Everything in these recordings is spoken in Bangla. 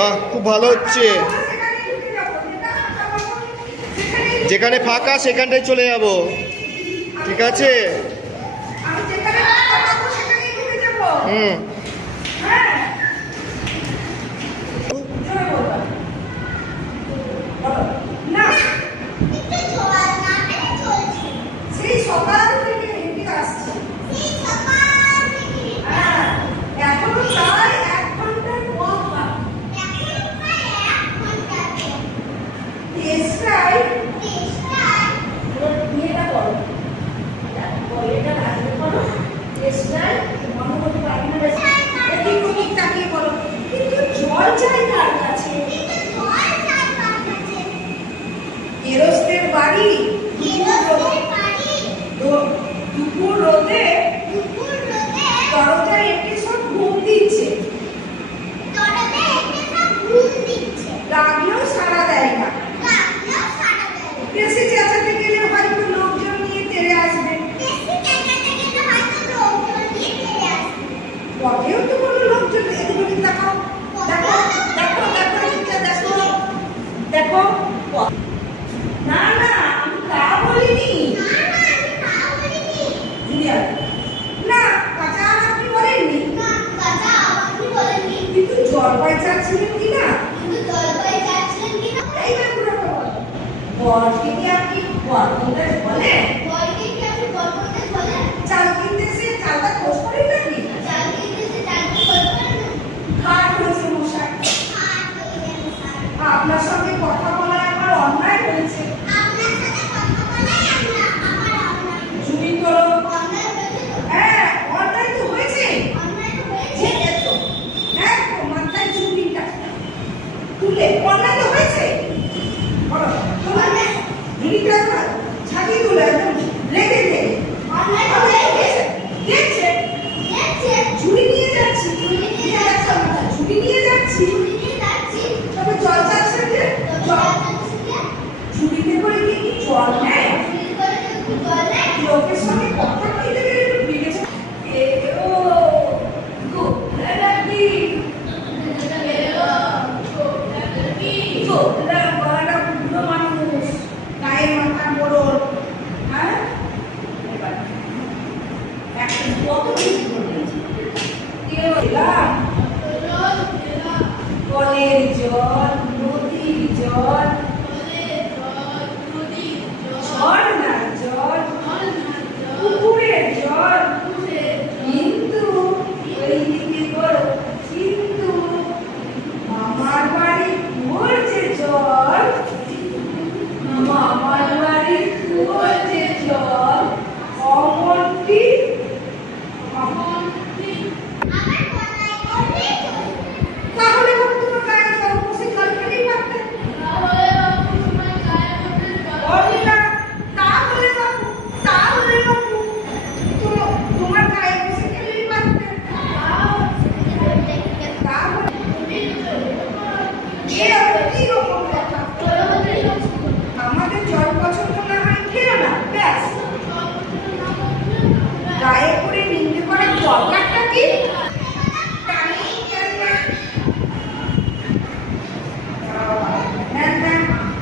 বাহ, খুব ভালো হচ্ছে। যেখানে ফাঁকা সেখানটায় চলে যাব, ঠিক আছে? হুম। দুপুর রোদে দরজায় একটি সব ঘুম দিচ্ছে, ডাকলেও সাড়া দেয় না। বেশি চেঁচাতে গেলে হয়তো লোকজন নিয়ে তেড়ে আসবে, পথেও তো কোনো লোকজন। এদিকে দেখাও, দেখো দেখো দেখো দেখো দেখো। না না, আমি তা বলিনি। না, কাঁচা আম আপনি বলেননি। কিন্তু জলপাই চাচ্ছিলেন কিনা? এই ব্যাপারটা বলো, বরকে কি আপনি বরকন্দাজ বলেন? চাল কিনতে এসে চালটা খোঁজ করেন নাকি? হাট হয়েছে মশাই, আপনার সঙ্গে কথা বলায় আমার অন্যায় হয়েছে। চুরি করো। হ্যাঁ, অন্যায় তো হয়েছে। মাথায় চুরিটা তুলে অন্যায় তো হয়েছে। তোমার ঝুড়িটা ছাড়িয়ে তুলে একদম লেগে গেছে। দেখছে ঝুড়ি নিয়ে যাচ্ছি, ঝুড়ি নিয়ে যাচ্ছি, তবে জল চাচ্ছেন যে ঝুড়িতে করে কি জল নেয়? লোকের সঙ্গে কথা বলতে গেলে একটু বিগেছে। মানুষ গায়ের মাথা মোড়ল, হ্যাঁ কত কিছু কলের জল, নদীর জল, ঝর্ণার জল, পুকুরের জল, কিন্তু ওইদিকে বড় কিন্তু মামার বাড়ির কুয়োর যে জল, মামার বাড়ির কুয়োর যে জল অমনটি তাহলে তোমার গায়ে জল বসে জল খেলেই পারতেন। তোমার গায়ে বসে খেলেই পারতেন। আমাদের জল পছন্দ না হয় খেলো না, ব্যাস। গায়ে করে নিন্দে করার দরকারটা কি?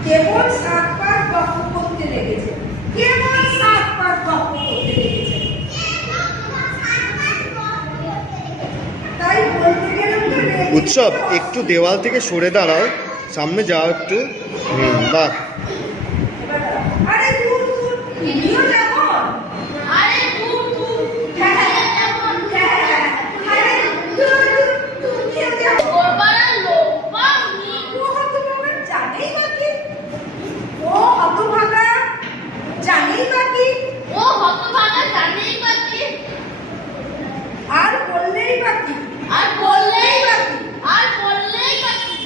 কেবল 7 পাঁচ গপ্প করতে লেগেছে, কেবল 7 পাঁচ গপ্প করতে লেগেছে। তাই বলতে গেলাম তো উৎসব, একটু দেওয়াল থেকে সরে দাঁড়াও, সামনে যাও একটু। বাহ। আরে দূর দূর ভিডিও যাবো। আরে দূর দূর হ্যাঁ হ্যাঁ আরে দূর দূর তুমিও যাবো। ওরবারা লোপা নি ও হতভাগা জানেই বাকি, ও হতভাগা জানেই বাকি, ও হতভাগা জানেই বাকি, আর বললেই বাকি, আর বললেই বাকি, আর বললেই বাকি,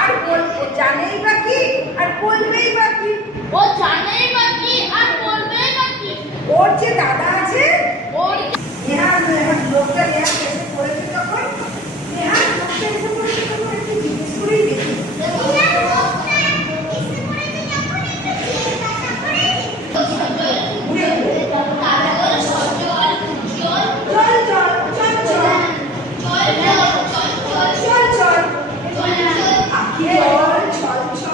আর বলতে জানেই বাকি, আর বলবেই বাকি, ও জানেই বাকি আর বলবেই বাকি। সব